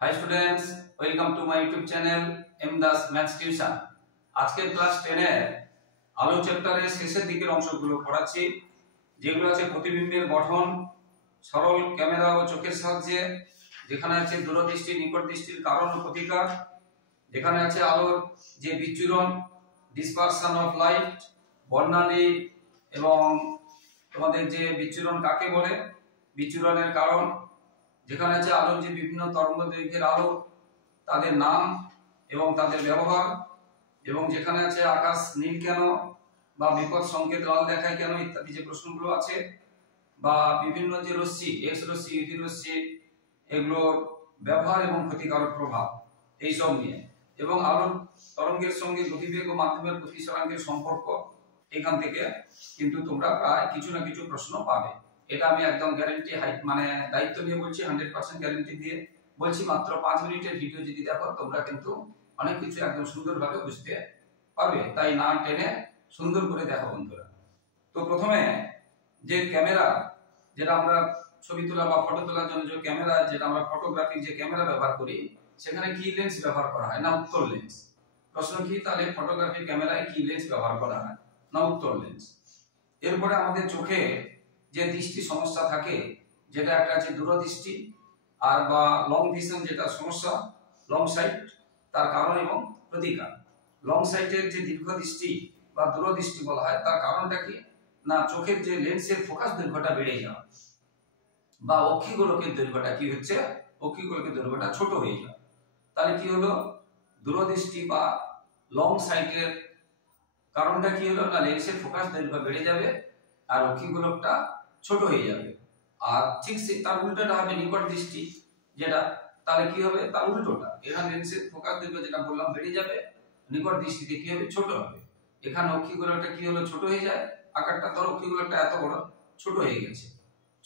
Hi students, welcome to my YouTube channel M Das Maths Tuition। আজকের class 10 এর আলো চ্যাপ্টারের শেষের দিকের অংশগুলো পড়াচ্ছি, যেগুলো আছে প্রতিবিম্বের গঠন, সরল ক্যামেরা ও চোখের সাহায্যে, যেখানে আছে দূরদৃষ্টি নিকট দৃষ্টির কারণ ও প্রতিকার, যেখানে আছে আলোর যে বিচ্ছুরণ ডিসপারশন অফ লাইট, বর্ণালী এবং তোমাদের যে বিচ্ছুরণ কাকে বলে, বিচ্ছুরণের কারণ, যেখানে আছে আলোর যে বিভিন্ন তরঙ্গদৈর্ঘ্যের আলো তাদের নাম এবং তাদের ব্যবহার, এবং যেখানে আছে আকাশ নীল কেন বা বিপদ সংকেত লাল দেখায় কেন ইত্যাদি যে প্রশ্নগুলো আছে, বা বিভিন্ন যে রশ্মি এক্স রশ্মি ইউভি রশ্মি এগুলোর ব্যবহার এবং ক্ষতিকারক প্রভাব এইসব নিয়ে, এবং আলোর তরঙ্গের সঙ্গে গতিবেগ ও মাধ্যমের প্রতিসরাঙ্কের সম্পর্ক, এখান থেকে কিন্তু তোমরা প্রায় কিছু না কিছু প্রশ্ন পাবে। এটা আমি একদম গ্যারান্টি মানে দায়িত্ব নিয়ে বলছি, 100% গ্যারান্টি দিয়ে বলছি। মাত্র 5 মিনিটের ভিডিও যদি দেখো তোমরা কিন্তু অনেক কিছু একদম সুন্দরভাবে বুঝতে পারবে, তাই না টেনে সুন্দর করে দেখো বন্ধুরা। তো প্রথমে যে ক্যামেরা, যেটা আমরা ছবি তোলা বা ফটো তোলার জন্য যে ক্যামেরা, যেটা আমরা ফটোগ্রাফির যে ক্যামেরা ব্যবহার করি, সেখানে কি লেন্স ব্যবহার করা হয় না উত্তর লেন্স। প্রশ্ন কি, তাহলে ফটোগ্রাফির ক্যামেরায় কি লেন্স ব্যবহার করা হয় না উত্তর লেন্স। এরপরে আমাদের চোখে যে দৃষ্টি সমস্যা থাকে, যেটা একটা আছে দূরদৃষ্টি আর বা লং ভিশন, যেটা সমস্যা লং সাইট, তার কারণ এবং প্রতিকার। লং সাইটের যে দীর্ঘদৃষ্টি বা দূরদৃষ্টি বলা হয়, তার কারণটা কি না চোখের যে লেন্সের ফোকাস দৈর্ঘ্যটা বেড়ে যাওয়া, বা অক্ষিগোলকের দৈর্ঘ্যটা কি হচ্ছে, অক্ষিগোলকের দৈর্ঘ্যটা ছোট হয়ে যাওয়া। তাহলে কি হলো, দূরদৃষ্টি বা লং সাইটের কারণটা কি হলো না লেন্সের ফোকাস দৈর্ঘ্য বেড়ে যাবে আর অক্ষিগোলকটা ছোট হয়ে যাবে। আর ঠিক তার উল্টোটা হবে নিকট দৃষ্টি, যেটা তাহলে কি হবে তার উল্টোটা, এখানে লেন্সের ফোকাস দৈর্ঘ্য যেটা বললাম বেড়ে যাবে, নিকট দৃষ্টিতে কি হবে ছোট হবে। এখানে অক্ষিগোলকটা কি হলো ছোট হয়ে যায়, আকারটা ধর অক্ষিগোলকটা এত বড় ছোট হয়ে গেছে,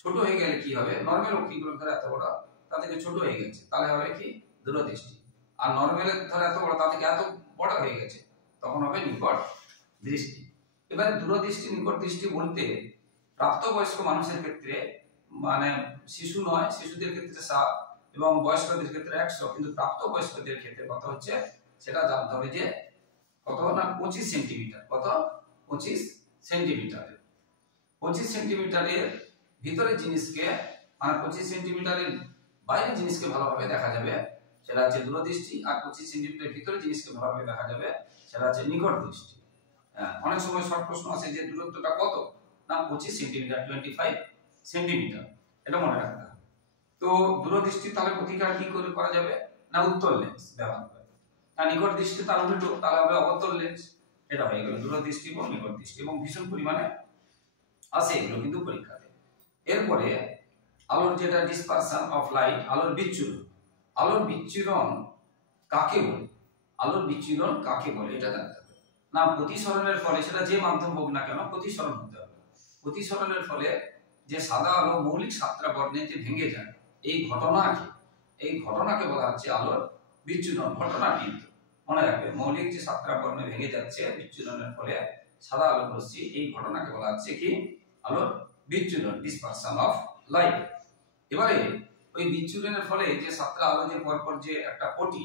ছোট হয়ে গেলে কি হবে, নরমাল অক্ষিগোলক ধর এত বড় তা থেকে ছোট হয়ে গেছে, তাহলে হবে কি দূরদৃষ্টি। আর নরমালের ধর এত বড় তা থেকে এত বড় হয়ে গেছে, তখন হবে নিকট দৃষ্টি। এবারে দূরদৃষ্টি নিকট দৃষ্টি বলতে প্রাপ্তবয়স্ক মানুষের ক্ষেত্রে, মানে শিশু নয়, শিশুদের ক্ষেত্রে 7 এবং বয়স্কদের ক্ষেত্রে 100, কিন্তু প্রাপ্তবয়স্কদের ক্ষেত্রে কত হচ্ছে সেটা জানতে হবে, যে কত না 25 সেন্টিমিটার, কত 25 সেন্টিমিটার। 25 সেন্টিমিটারের ভিতরে জিনিসকে, মানে 25 সেন্টিমিটারের বাইরে জিনিসকে ভালোভাবে দেখা যাবে, সেটা হচ্ছে দূরদৃষ্টি। আর 25 সেন্টিমিটারের ভিতরে জিনিসকে ভালোভাবে দেখা যাবে, সেটা হচ্ছে নিকট দৃষ্টি। অনেক সময় শর্ট প্রশ্ন আছে যে দূরত্বটা কত না 25 সেন্টিমিটার, 25 সেন্টিমিটার, এটা মনে রাখতে হবে। তো দূরদৃষ্টি তাহলে প্রতিকার কি করে করা যাবে না উত্তর লেন্স ব্যবহার করে, আর নিকট দৃষ্টি তার উল্টো, তাহলে হবে অবতল লেন্স। এটা হয়ে গেল দূরদৃষ্টি এবং নিকট দৃষ্টি, এবং ভীষণ পরিমাণে আসে এগুলো কিন্তু পরীক্ষাতে। এরপরে আলোর যেটা ডিসপারশন অফ লাইট, আলোর বিচ্ছুরণ। আলোর বিচ্ছুরণ কাকে বলে, আলোর বিচ্ছুরণ কাকে বলে এটা জানতে হবে না। প্রতিসরণের ফলে, সেটা যে মাধ্যম হোক না কেন, প্রতিসরণ হতে হবে। প্রতিসরণের ফলে যে সাদা আলো মৌলিক 7টা বর্ণে যে ভেঙে যায়, এই ঘটনাকে বলা হচ্ছে আলোর বিচ্ছুরণ ঘটনা। কিন্তু মনে রাখবে, মৌলিক যে 7টা বর্ণে ভেঙে যাচ্ছে বিচ্ছুরণের ফলে সাদা আলো রশ্মি, এই ঘটনাকে বলা হচ্ছে কি আলোর বিচ্ছুরণ, ডিসপারশন অফ লাইট। এবারে ওই বিচ্ছুরণের ফলে যে 7টা আলো যে পরপর যে একটা পটি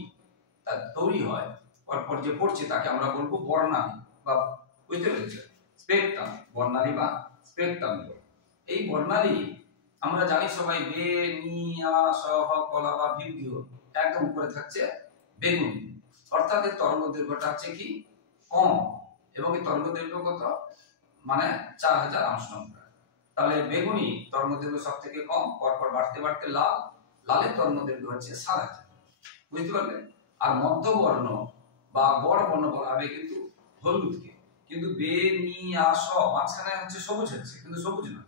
তার তৈরি হয়, পরপর যে পড়ছে, তাকে আমরা বলবো বর্ণালী বা বুঝতে পেরেছো স্পেকট্রাম, বর্ণালী বা স্পেকট্রাম। এই বর্ণালী আমরা জানি সবাই বে নি আ স হ কলা বা ভিডিও একদম উপরে থাকছে বেগুনি, অর্থাৎ এর তরঙ্গ দৈর্ঘ্যটা হচ্ছে কি কম, এবং এই তরঙ্গ দৈর্ঘ্য কত মানে 4000 আংস্ট্রম। তাহলে বেগুনি তরঙ্গ দৈর্ঘ্য সব থেকে কম, পরপর বাড়তে বাড়তে লাল, লালের তরঙ্গ দৈর্ঘ্য হচ্ছে 7000, বুঝতে পারলে। আর মধ্যবর্ণ বা গড় বর্ণ বলা হবে কিন্তু হলুদকে, কিন্তু বে নি আ স মাঝখানে হচ্ছে সবুজ হচ্ছে, কিন্তু সবুজ না,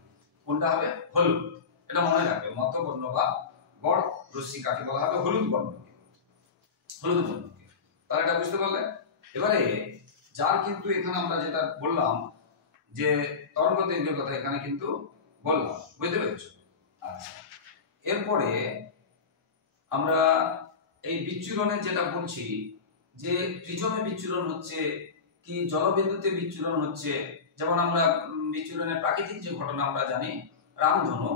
কোনটা হবে হলুদ। এটা মনে রাখবে, মধ্যবর্ণ বা গড় রশ্মি কাকে বলা হবে, হলুদ বর্ণকে, হলুদ বর্ণকে। তাহলে এটা বুঝতে পারলে। এবারে যার কিন্তু এখানে আমরা যেটা বললাম যে তরঙ্গ দৈর্ঘ্যের কথা এখানে কিন্তু বললাম, বুঝতে পেরেছো। আচ্ছা, এরপরে আমরা এই বিচ্ছুরণের যেটা বলছি, যে প্রিজমে বিচ্ছুরণ হচ্ছে কি জলবিন্দুতে বিচ্ছুরণ হচ্ছে, যেমন আমরা বিচ্ছুরণের প্রাকৃতিক যে ঘটনা আমরা জানি, রামধনু,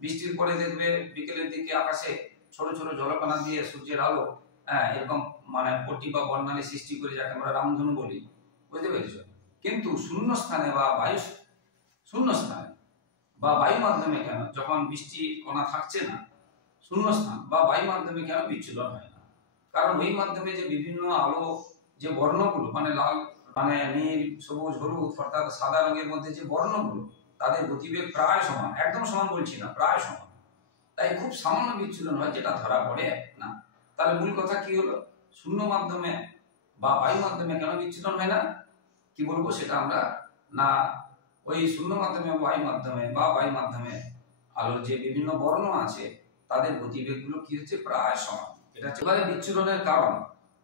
বৃষ্টির পরে দেখবে বিকেলের দিকে আকাশে ছোট ছোট জলকণা দিয়ে সূর্যের আলো এরকম মানে পট্টি বা বর্ণালী সৃষ্টি করে, যাকে আমরা রামধনু বলি, বুঝতে পেরেছো? কিন্তু শূন্য স্থানে বা বায়ু শূন্য স্থানে বা বায়ু মাধ্যমে কেন, যখন বৃষ্টি কণা থাকছে না, শূন্য স্থান বা বায়ু মাধ্যমে কেন বিচ্ছুরণ হয় না? কারণ ওই মাধ্যমে যে বিভিন্ন আলো, যে বর্ণগুলো মানে লাল, মানে নীল, সবুজ, হলুদ অর্থাৎ সাদা রঙের মধ্যে যে বর্ণগুলো, তাদের গতিবেগ প্রায় সমান, একদম সমান বলছি না, প্রায় সমান। তাই খুব সামান্য বিচ্ছুরণ হয়, যেটা ধরা পড়ে না। তাহলে মূল কথা কি হলো? শূন্য মাধ্যমে বা বায়ু মাধ্যমে কেন বিচ্ছুরণ হয় না, কি বলবো সেটা আমরা না, ওই শূন্য মাধ্যমে বা বায়ু মাধ্যমে আলোর যে বিভিন্ন বর্ণ আছে, তাদের গতিবেগ গুলো কি হচ্ছে, প্রায় সমান। এটা এবারে বিচ্ছুরণের কারণ,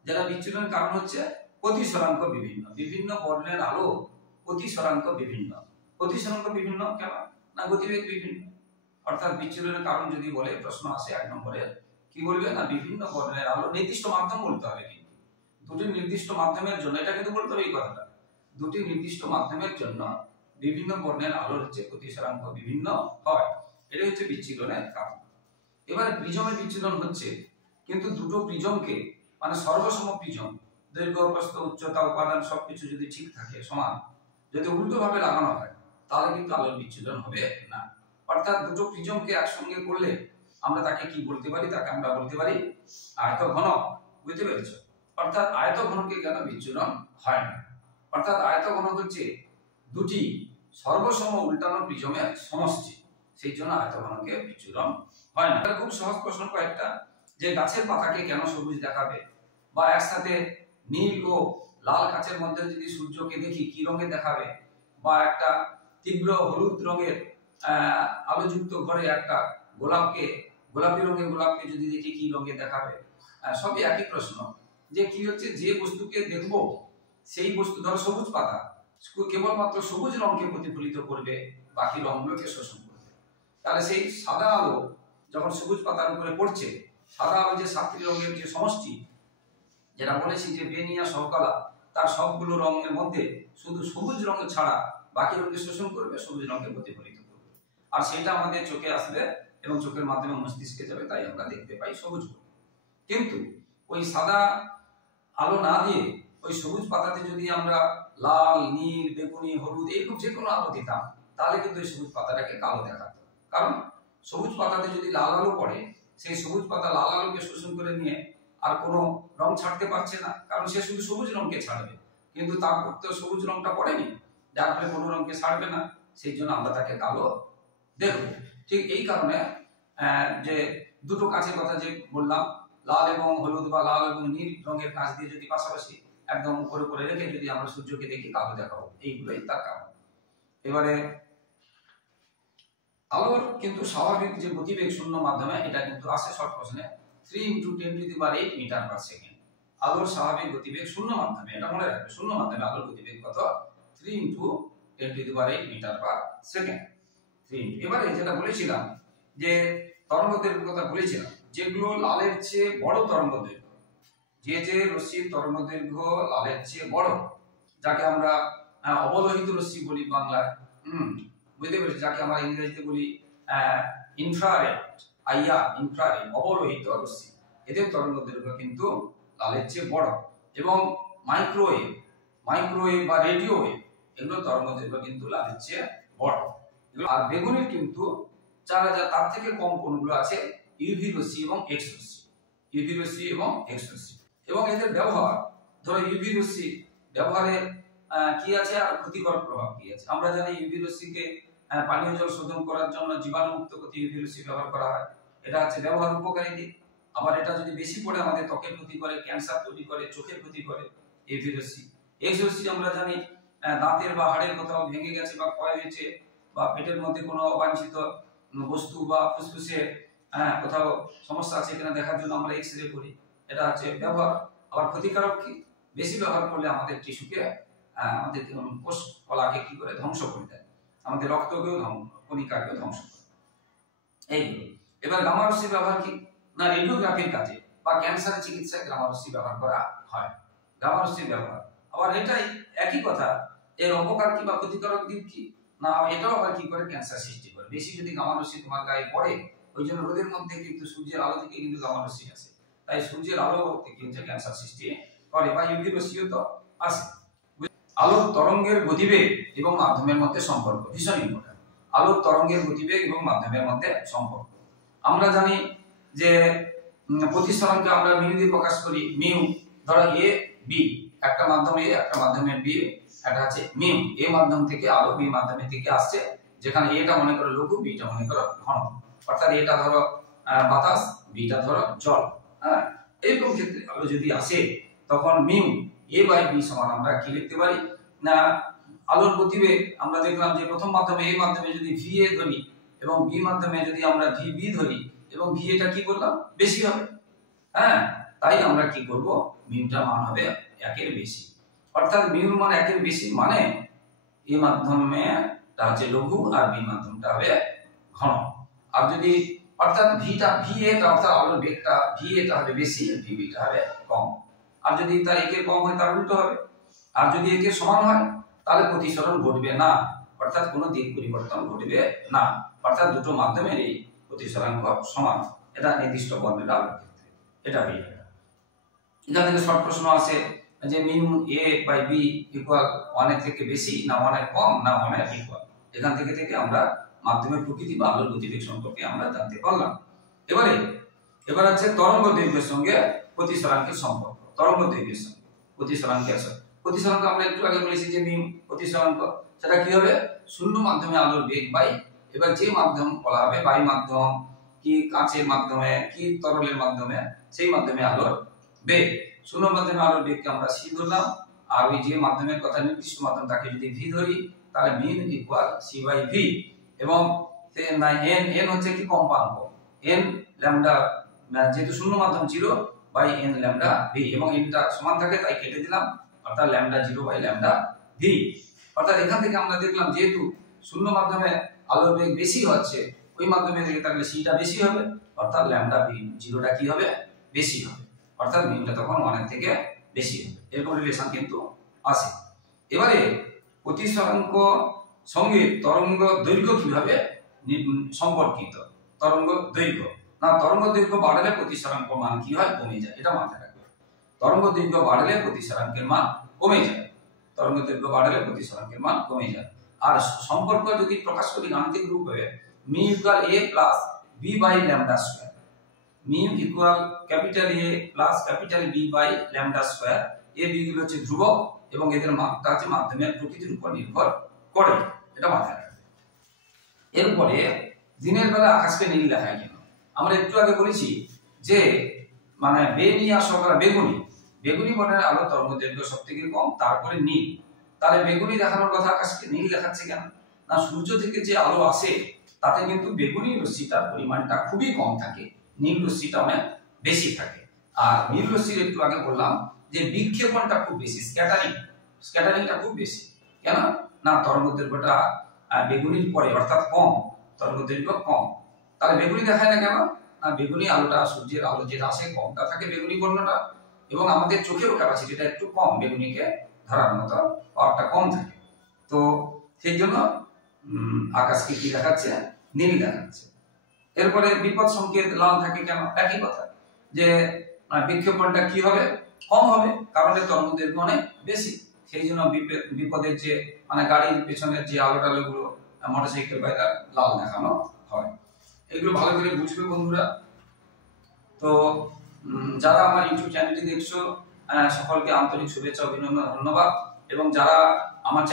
যেটা বিচ্ছুরণের কারণ হচ্ছে প্রতিসরাঙ্ক বিভিন্ন, বিভিন্ন বর্ণের আলো প্রতিসরাঙ্ক বিভিন্ন। প্রতিসরাঙ্ক বিভিন্ন কেন না, গতিবেগ বিভিন্ন। অর্থাৎ বিচ্ছুরণের কারণ যদি বলে, প্রশ্ন আসে 1 নম্বরে, কি বলবে না, বিভিন্ন বর্ণের আলো, নির্দিষ্ট মাধ্যম বলতে হবে, কিন্তু দুটি নির্দিষ্ট মাধ্যমের জন্য, এটা কিন্তু বলতে হবে এই কথাটা, দুটি নির্দিষ্ট মাধ্যমের জন্য বিভিন্ন বর্ণের আলোর হচ্ছে প্রতিসরাঙ্ক বিভিন্ন হয়। এটা হচ্ছে বিচ্ছুরণের কারণ। এবারে প্রিজমের বিচ্ছুরণ হচ্ছে, কিন্তু দুটো প্রিজমকে মানে সর্বসম প্রিজম, দৈর্ঘ্য, প্রস্থ, উচ্চতা, উপাদান সবকিছু যদি ঠিক থাকে, সমান, যদি উল্টো ভাবে লাগানো হয়, তাহলে কিন্তু আলোর বিচ্ছুরণ হবে না। অর্থাৎ দুটো প্রিজমকে একসঙ্গে করলে আমরা তাকে কি বলতে পারি, তাকে আমরা বলতে পারি আয়তঘনক। বুঝতে পেরেছো? অর্থাৎ আয়তঘনকে কেন বিচ্ছুরণ হয় না? অর্থাৎ আয়তঘনক হচ্ছে দুটি সর্বসম উল্টানো প্রিজমের সমষ্টি, সেই জন্য আয়তঘনকে বিচ্ছুরণ হয় না। খুব সহজ প্রশ্ন কয়েকটা, যে গাছের পাতাকে কেন সবুজ দেখাবে, বা একসাথে নীল ও লাল গাছের মধ্যে যদি সূর্যকে দেখি কি রঙে দেখাবে, বা একটা তীব্র হলুদ রঙের আলোযুক্ত ঘরে একটা গোলাপি রঙের গোলাপকে যদি দেখি কি রঙে দেখাবে। সবই একই প্রশ্ন, যে কি হচ্ছে, যে বস্তুকে দেখবো সেই বস্তু, ধরো সবুজ পাতা, কেবলমাত্র সবুজ রঙকে প্রতিফলিত করবে, বাকি রঙগুলোকে শোষণ করবে। তাহলে সেই সাদা আলো যখন সবুজ পাতার উপরে পড়ছে, সাদা আলো যে 7টি রঙের যে সমষ্টি, যেটা বলেছি যে বেনিয়া সহকালা, তার সবগুলো রঙের মধ্যে শুধু সবুজ রঙ ছাড়া বাকি রঙকে শোষণ করবে, সবুজ রঙকে প্রতিফলিত করবে, আর সেটা আমাদের চোখে আসবে এবং চোখের মাধ্যমে মস্তিষ্কে যাবে, তাই আমরা দেখতে পাই সবুজ। কিন্তু ওই সাদা আলো না দিয়ে ওই সবুজ পাতাতে যদি আমরা লাল, নীল, বেগুনি, হলুদ এরকম যে কোনো আলো দিতাম, তাহলে কিন্তু ওই সবুজ পাতাটাকে কালো দেখাতো। কারণ সবুজ পাতাতে যদি লাল আলো পড়ে, সেই সবুজ পাতা লাল আলোকে শোষণ করে নিয়ে আর কোনো রং ছাড়তে পারছে না, কারণ সে শুধু সবুজ রঙকে ছাড়বে, কিন্তু তার তো সবুজ রংটা পড়েনি, যার ফলে কোনো রঙকে ছাড়বে না, সেই জন্য আমরা তাকে কালো দেখব। ঠিক এই কারণে যে দুটো কাঁচের কথা যে বললাম, লাল এবং হলুদ বা লাল এবং নীল রঙের কাঁচ দিয়ে যদি পাশাপাশি একদম উপরে উপরে রেখে যদি আমরা সূর্যকে দেখি, কালো দেখাবো, এইগুলোই তার কারণ। এবারে আলোর কিন্তু স্বাভাবিক যে গতিবেগ শূন্য মাধ্যমে, এটা কিন্তু আসে শর্ট প্রশ্নে, 3 × 10⁸ মিটার পার সেকেন্ড। আলোর স্বাভাবিক গতিবেগ শূন্য মাধ্যমে, এটা মনে রাখবে, শূন্য মাধ্যমে আলোর গতিবেগ কত, 3 × 10⁸ মিটার পার সেকেন্ড। এবারে যেটা বলেছিলাম, যে তরঙ্গদৈর্ঘ্যের কথা বলেছিলাম, যেগুলো লালের চেয়ে বড় তরঙ্গদৈর্ঘ্য, যে রশ্মির তরঙ্গদৈর্ঘ্য লালের চেয়ে বড়, যাকে আমরা অবলোহিত রশ্মি বলি বাংলায়, বুঝতে পেরেছি, যাকে আমরা ইংরেজিতে বলি ইনফ্রারেড, ইনফ্রারেড, অবলোহিত রশ্মি, এদের তরঙ্গদৈর্ঘ্য কিন্তু লালের চেয়ে বড়। এবং মাইক্রোওয়েভ বা রেডিও ওয়েভ, এগুলো তরঙ্গদৈর্ঘ্য কিন্তু লালের চেয়ে বড়। আর বেগুনির কিন্তু 4000, তার থেকে কম কোনগুলো আছে, ইউভি রশ্মি এবং এক্স রশ্মি, ইউভি রশ্মি এবং এক্স রশ্মি। এবং এদের ব্যবহার, ধরো ইউভি রশ্মি ব্যবহারে কি আছে আর ক্ষতিকর প্রভাব কি আছে। আমরা জানি ইউভি রশ্মিকে পানীয় জল শোধন করার জন্য জীবাণুমুক্ত করতে ইউভি রশ্মি ব্যবহার করা হয়, এটা হচ্ছে ব্যবহার উপকারী দিক। আবার এটা যদি বেশি পড়ে আমাদের ত্বকের ক্ষতি করে, ক্যান্সার তৈরি করে, চোখের ক্ষতি করে ইউভি রশ্মি। এক্স রশ্মি আমরা জানি দাঁতের বা হাড়ের কোথাও ভেঙে গেছে বা ক্ষয় হয়েছে, বা পেটের মধ্যে কোনো অবাঞ্ছিত বস্তু বা ফুসফুসে কোথাও সমস্যা আছে কিনা দেখার জন্য আমরা এক্স-রে করি, এটা হচ্ছে ব্যবহার। আবার ক্ষতিকারক কি, বেশি ব্যবহার করলে আমাদের টিস্যুকে, আমাদের কোষ কলাকে কি করে ধ্বংস করে দেয়, আমাদের রক্তকেও কণিকাকেও ধ্বংস করে। এইগুলো। এবার গামা রশ্মি ব্যবহার কি না, রেডিওগ্রাফির কাজে বা ক্যান্সারের চিকিৎসায় গামা রশ্মি ব্যবহার করা হয়, গামা রশ্মি ব্যবহার। আবার এটাই একই কথা, এর অপকার কি বা ক্ষতিকারক দিক কি না, এটাও আবার কি করে ক্যান্সার সৃষ্টি করে। বেশি যদি গামা রশ্মি তোমার গায়ে পড়ে, ওই জন্য রোদের মধ্যে কিন্তু সূর্যের আলো থেকে কিন্তু গামা রশ্মি আসে, তাই সূর্যের আলো থেকে হচ্ছে ক্যান্সার সৃষ্টি করে, বা ইউভি রশ্মিও তো আসে। আলোর তরঙ্গের গতিবেগ এবং মাধ্যমের মধ্যে সম্পর্ক ভীষণ ইম্পর্টেন্ট। আলোর তরঙ্গের গতিবেগ এবং মাধ্যমের মধ্যে সম্পর্ক আমরা জানি যে প্রতিসরণকে আমরা মিউ দিয়ে প্রকাশ করি। মিউ ধরো এ বি, একটা মাধ্যম এ একটা মাধ্যমে বি, এটা হচ্ছে মিউ। এ মাধ্যম থেকে আলো বি মাধ্যমের থেকে আসছে, যেখানে এটা মনে করো লঘু, বিটা মনে করো ঘন, অর্থাৎ এটা ধরো বাতাস, বিটা ধরো জল। হ্যাঁ, এইরকম ক্ষেত্রে আলো যদি আসে তখন মিউ এ বাই বি সমান আমরা কি লিখতে পারি না, আলোর গতিবেগ আমরা দেখলাম যে প্রথম মাধ্যমে এ মাধ্যমে যদি ভি এ ধরি এবং বি মাধ্যমে যদি আমরা ভি বি ধরি এবং ভি এটা কি করলাম বেশি হবে। হ্যাঁ, তাই আমরা কি করব, মিউটার মান হবে 1 এর বেশি, অর্থাৎ মিউর মান 1 এর বেশি মানে এ মাধ্যমে তা হচ্ছে লঘু আর বি মাধ্যমটা হবে ঘন। আর যদি অর্থাৎ ভিটা ভি এ টা অর্থাৎ আলোর বেগটা ভি এ টা হবে বেশি, ভি বি টা হবে কম। আর যদি তার একের কম হয় তার উল্টো হবে। আর যদি একের সমান হয় তাহলে প্রতিসরণ ঘটবে না, অর্থাৎ কোনো দিক পরিবর্তন ঘটবে না, অর্থাৎ দুটো মাধ্যমের এই প্রতিসরাঙ্ক সমান। এটা নির্দিষ্ট বর্ণের আলোর ক্ষেত্রে এটা হয়ে যাবে। এখান থেকে শর্ট প্রশ্ন আছে যে mu A by B equal 1 এর থেকে বেশি না 1 এর কম না 1 এর ইকুয়াল। এখান থেকে আমরা মাধ্যমের প্রকৃতি বা আলোর গতিবেগ সম্পর্কে আমরা জানতে পারলাম। এবার হচ্ছে তরঙ্গ দৈর্ঘ্যের সঙ্গে প্রতিসরাঙ্কের সম্পর্ক। তরঙ্গ দৈর্ঘ্যের সঙ্গে প্রতিসরাঙ্ক আমরা একটু আগে বলেছি যে মিউ প্রতিসরাঙ্ক, সেটা কি হবে শূন্য মাধ্যমে আলোর বেগ বাই, এবার যে মাধ্যম বলা হবে বায়ু মাধ্যম কি কাঁচের মাধ্যমে কি তরলের মাধ্যমে, সেই মাধ্যমে আলোর বেগ। শূন্য মাধ্যমে আলোর বেগকে আমরা সি ধরলাম, আর ওই যে মাধ্যমের কথা নির্দিষ্ট মাধ্যম তাকে যদি ভি ধরি তাহলে mu equal C by V. এবং এন হচ্ছে কি কম্পাঙ্ক, এন ল্যামডা, যেহেতু শূন্য মাধ্যম 0 বাই এন ল্যামডা ভি, এবং এনটা সমান থাকে তাই কেটে দিলাম, অর্থাৎ ল্যামডা 0 বাই ল্যামডা ভি। অর্থাৎ এখান থেকে আমরা দেখলাম যেহেতু শূন্য মাধ্যমে আলোর বেগ বেশি হচ্ছে, ওই মাধ্যমে থেকে তাহলে সিটা বেশি হবে, অর্থাৎ ল্যামডা ভি 0টা কি হবে বেশি হবে, অর্থাৎ মিউটা তখন 1 এর থেকে বেশি হবে। এরকম রিলেশন কিন্তু আসে। এবারে প্রতিসরাঙ্ক সঙ্গে তরঙ্গ দৈর্ঘ্য কিভাবে সম্পর্কিত। তরঙ্গ দৈর্ঘ্য না, তরঙ্গ দৈর্ঘ্য বাড়লে প্রতিসরাঙ্ক মান কি হয় কমে যায়, এটা মাথায় রাখবে। তরঙ্গ দৈর্ঘ্য বাড়লে প্রতিসরাঙ্কের মান কমে যায়, তরঙ্গ দৈর্ঘ্য বাড়লে প্রতিসরাঙ্কের মান কমে যায়। আর সম্পর্ক যদি প্রকাশ করি গাণিতিক রূপে, mu equal A plus B by lambda square, mu equal capital A plus capital B by lambda square. A B গুলো হচ্ছে ধ্রুবক এবং এদের মাত্রা হচ্ছে মাধ্যমের প্রকৃতির উপর নির্ভর করে, এটা মাথায় রাখবে। এরপরে দিনের বেলা আকাশকে নীল দেখায় কেন, আমরা একটু আগে বলেছি যে মানে বেনি আর সকালে বেগুনি বর্ণের আলো তরঙ্গ দৈর্ঘ্য সবথেকে কম, তারপরে নীল। তাহলে বেগুনি দেখানোর কথা আকাশকে নীল দেখাচ্ছে কেন না, সূর্য থেকে যে আলো আসে তাতে কিন্তু বেগুনি রশ্মিটার পরিমাণটা খুবই কম থাকে, নীল রশ্মিটা অনেক বেশি থাকে। আর নীল রশ্মির একটু আগে বললাম যে বিক্ষেপণটা খুব বেশি, স্ক্যাটারিংটা খুব বেশি। কেন না, তরঙ্গ দৈর্ঘ্যটা বেগুনির পরে অর্থাৎ কম, তরঙ্গ দৈর্ঘ্য কম। তাহলে বেগুনি দেখায় না কেন না, বেগুনি আলোটা সূর্যের আলো যেটা আসে কমটা থাকে বেগুনি বর্ণটা, এবং আমাদের চোখেরও ক্যাপাসিটিটা একটু কম, বেগুনিকে ধরার মতো পাওয়ারটা কম থাকে। তো সেই জন্য আকাশকে কি দেখাচ্ছে নীল দেখাচ্ছে। এরপরে বিপদ সংকেত লাল থাকে কেন, একই কথা যে বিক্ষেপণটা কি হবে কম হবে, কারণ তরঙ্গ দৈর্ঘ্য অনেক বেশি, সেই জন্য বিপদের যে মানে গাড়ির পেছনের যে আলো টালোগুলো মোটরসাইকেল বা এটা লাল দেখানো হয়। এগুলো ভালো করে বুঝবে বন্ধুরা। তো যারা আমার ইউটিউব চ্যানেলটি দেখছো সকলকে আন্তরিক শুভেচ্ছা অভিনন্দন ধন্যবাদ। এবং যারা আমার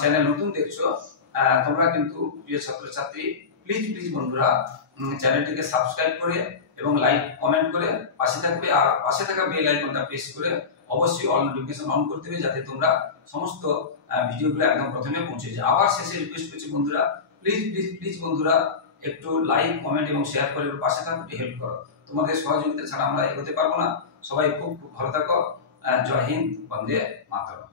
চ্যানেল নতুন দেখছো তোমরা কিন্তু প্রিয় ছাত্রছাত্রী প্লিজ বন্ধুরা চ্যানেলটিকে সাবস্ক্রাইব করে এবং লাইক কমেন্ট করে পাশে থাকবে, আর পাশে থাকা বেল আইকনটা প্রেস করে অবশ্যই অল নোটিফিকেশন অন করতে হবে, যাতে তোমরা সমস্ত ভিডিওগুলো একদম প্রথমে পৌঁছে যায়। আবার শেষে রিকোয়েস্ট করছি বন্ধুরা প্লিজ বন্ধুরা একটু লাইক কমেন্ট এবং শেয়ার করে পাশে থাকো, হেল্প করো। তোমাদের সহযোগিতা ছাড়া আমরা এগোতে পারবো না। সবাই খুব ভালো থাকো। জয় হিন্দ, বন্দে মাতরম।